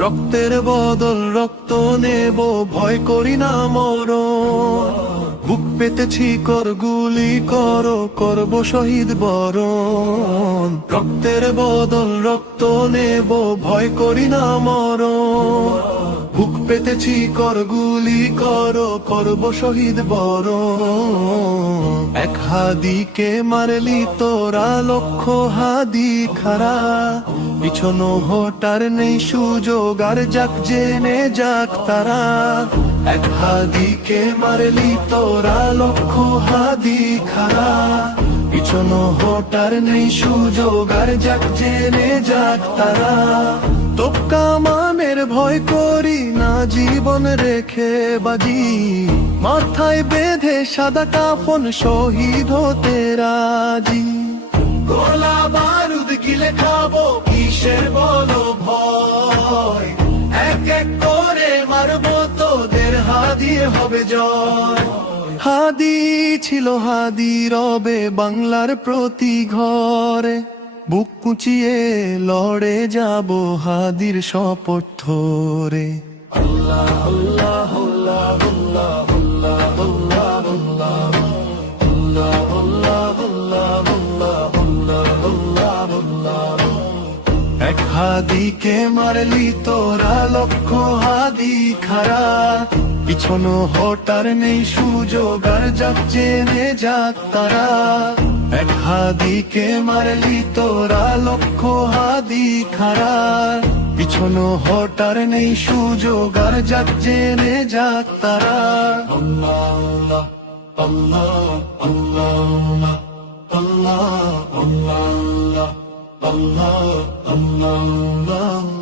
রক্তের বদল রক্ত নেব, ভয় করি না মরণ। বুক পেতেছি কর গুলি করো, করব শহীদ বরণ। রক্তের বদল রক্ত নেব, ভয় করি না মরণ। বুক পেতেছি কর গুলি করো, করব শহীদ বরণ। এক হাদিকে মারলি তোরা, লক্ষ হাদি খারা। পিছনো হটার নেই সুযোগ, আর যাক জেনে যাক তারা। এক হাদিকে মারলি তোরা, লক্ষ হাদি খারা। পিছনো হটার নেই সুযোগ, আর যাক জেনে যাক তারা। তোপকা মানের ভয় করি না, জীবন রেখে বাজি। মাথায় বেঁধে সাদা কাফন, শহীদ হতে রাজি। গোলা বারুদ গিলে খাবো, কিসের বলো ভয়। এক এক করে মারবো তোদের, হাদি হবে জয়। হাদি ছিল হাদি রবে বাংলার প্রতি ঘরে। বুক কুচিয়ে লড়ে যাব হাদির শপথ ধরে। আল্লাহ আল্লাহ আল্লাহ আল্লাহ আল্লাহ আল্লাহ আল্লাহ আল্লাহ আল্লাহ। এক হাদিকে মারলি তোরা, লক্ষ হাদি খারা। পিছনো হটার নেই সুযোগ, আর যাক জেনে যাক তারা। এক হাদিকে মারলি তোরা, লক্ষ হাদি খারা। পিছনো হটার নেই সুযোগ, আর যাক জেনে যাক তারা। আল্লাহ আল্লাহ আল্লাহ আল্লাহ আল্লাহ আল্লাহ আল্লাহ আল্লাহ।